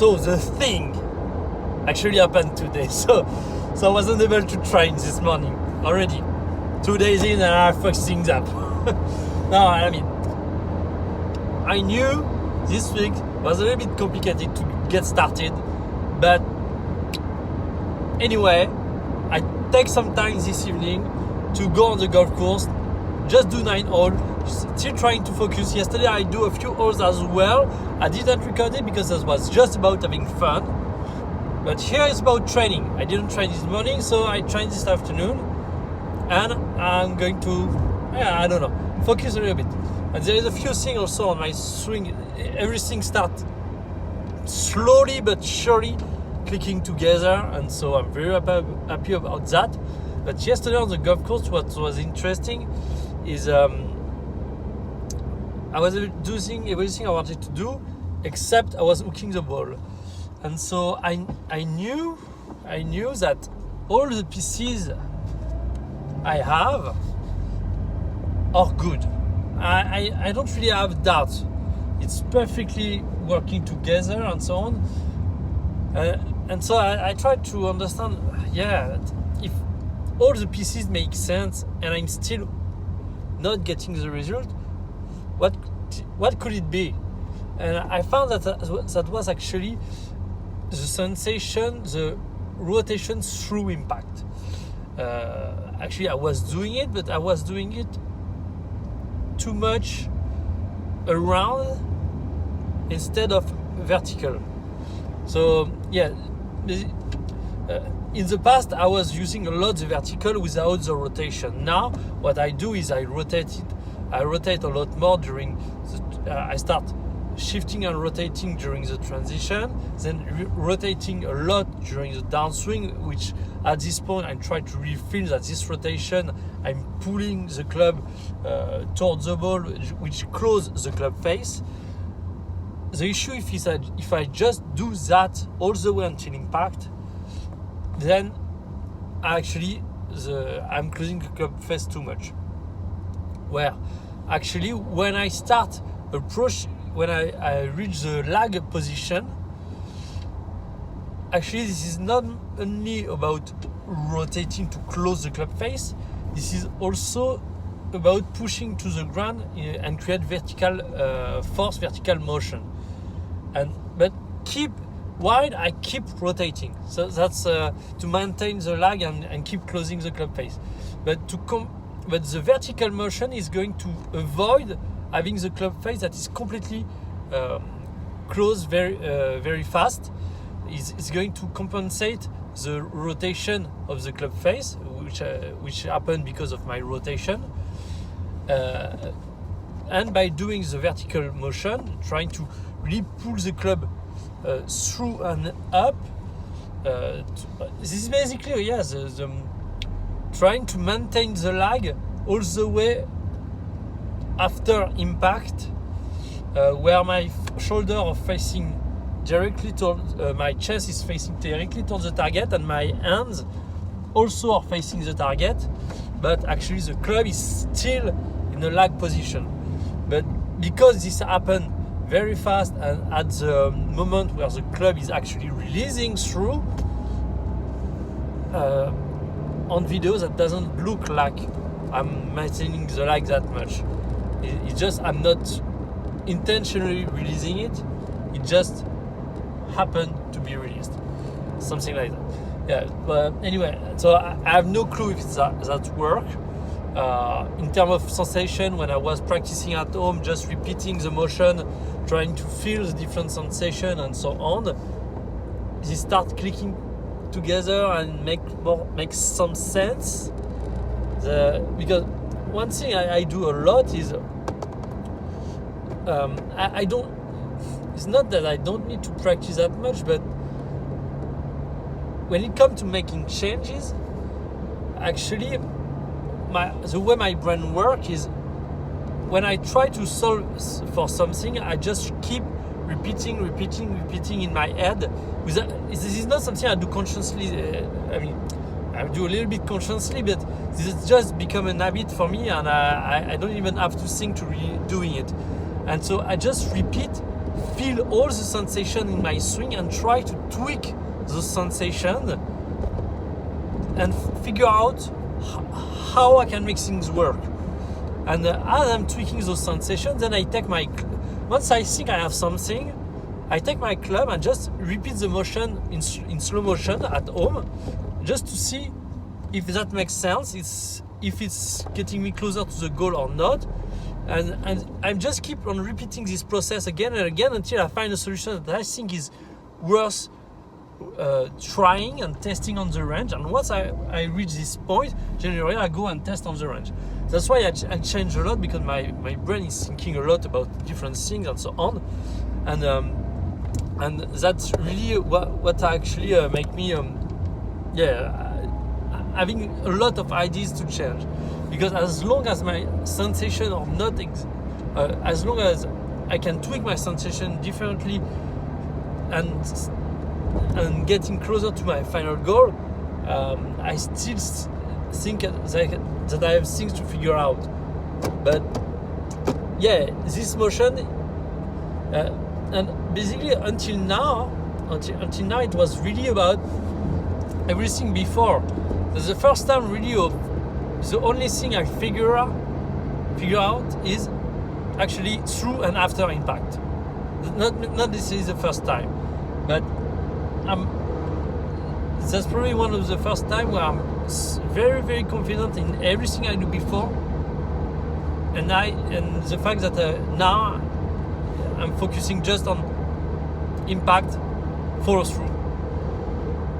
So the thing actually happened today. So I wasn't able to train this morning already. 2 days in and I fucked things up. No, I mean, I knew this week was a little bit complicated to get started, but anyway, I take some time this evening to go on the golf course, just do 9 holes, still trying to focus. Yesterday I do a few holes as well. I didn't record it because it was just about having fun. But here it's about training. I didn't train this morning, so I trained this afternoon. And I'm going to, focus a little bit. And there is a few things also on my swing. Everything starts slowly but surely clicking together. And so I'm very happy about that. But yesterday on the golf course, what was interesting is I was doing everything I wanted to do, except I was hooking the ball. And so I knew that all the pieces I have are good. I don't really have doubts. It's perfectly working together and so on. And so I tried to understand, if all the pieces make sense and I'm still not getting the result, what could it be? And I found that was actually the sensation, the rotation through impact. Actually, I was doing it, but I was doing it too much around instead of vertical. So in the past, I was using a lot the vertical without the rotation. Now, what I do is I rotate a lot more during I start shifting and rotating during the transition, then rotating a lot during the downswing, which at this point I try to really feel that this rotation, I'm pulling the club towards the ball, which closes the club face. The issue is that if I just do that all the way until impact, then I'm closing the club face too much. Where actually when I start approach, when I reach the lag position, actually this is not only about rotating to close the club face, this is also about pushing to the ground and create vertical force, vertical motion. But while I keep rotating. So that's to maintain the lag and keep closing the club face. But the vertical motion is going to avoid having the club face that is completely closed very fast. It's going to compensate the rotation of the club face, which happened because of my rotation. And by doing the vertical motion, trying to really pull the club through and up, this is basically trying to maintain the lag all the way after impact, where my shoulder are facing directly towards my chest is facing directly towards the target, and my hands also are facing the target, but actually the club is still in a lag position. But because this happened very fast and at the moment where the club is actually releasing through, on videos that doesn't look like I'm maintaining the lag that much. It's just I'm not intentionally releasing it. It just happened to be released. Something like that. Yeah, but anyway, so I have no clue if that work. In terms of sensation, when I was practicing at home, just repeating the motion, trying to feel the different sensation and so on, they start clicking together and makes some sense. Because one thing I do a lot is I don't. It's not that I don't need to practice that much, but when it comes to making changes, actually, the way my brain works is when I try to solve for something, I just keep repeating in my head. This is not something I do consciously. I do a little bit consciously, but this has just become a habit for me, and I don't even have to think to really doing it. And so I just repeat feel all the sensation in my swing and try to tweak the sensation and figure out how I can make things work. And as I'm tweaking those sensations, then I take once I think I have something, I take my club and just repeat the motion in slow motion at home, just to see if that makes sense, if it's getting me closer to the goal or not. And I just keep on repeating this process again and again until I find a solution that I think is worth trying and testing on the range. And once I reach this point, generally I go and test on the range. That's why I change a lot, because my brain is thinking a lot about different things and so on. And that's really what actually make me having a lot of ideas to change. Because as long as my sensation are not as long as I can tweak my sensation differently and getting closer to my final goal, I still think that I have things to figure out. But yeah, this motion and basically until now it was really about everything before. That's the first time really the only thing I figure out is actually through and after impact. Not this is the first time, but that's probably one of the first time where I'm very, very confident in everything I do before, and the fact that now I'm focusing just on impact, follow through.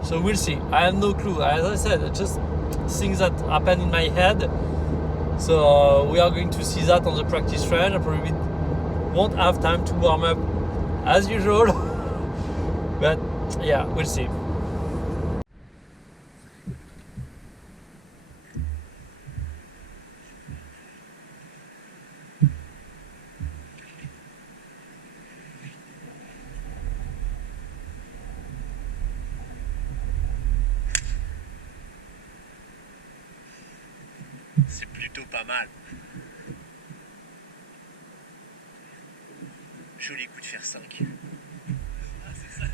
So we'll see. I have no clue. As I said, it's just things that happen in my head. So we are going to see that on the practice range. I probably won't have time to warm up as usual. But yeah, we'll see. C'est plutôt pas mal. Joli coup de fer 5. Ah, c'est ça.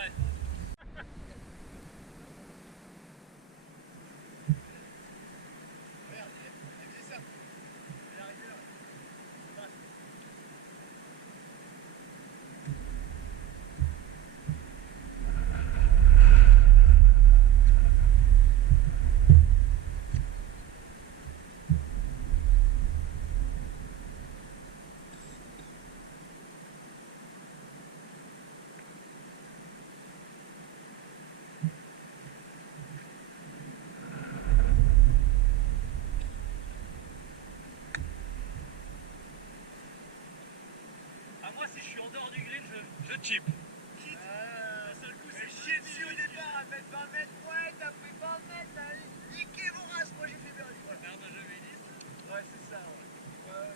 vrai. Regarde, il fait ça. Il est arrivé là. Ah, moi, si je suis en dehors du green, je chip. Un seul coup, c'est chier dessus au départ à mettre 20 mètres. Ouais, t'as pris 20 mètres, t'as niqué vos races. Moi, j'ai fait birdie. Voilà. Merde, je vais dire. Ouais, c'est ça. Ouais, ouais,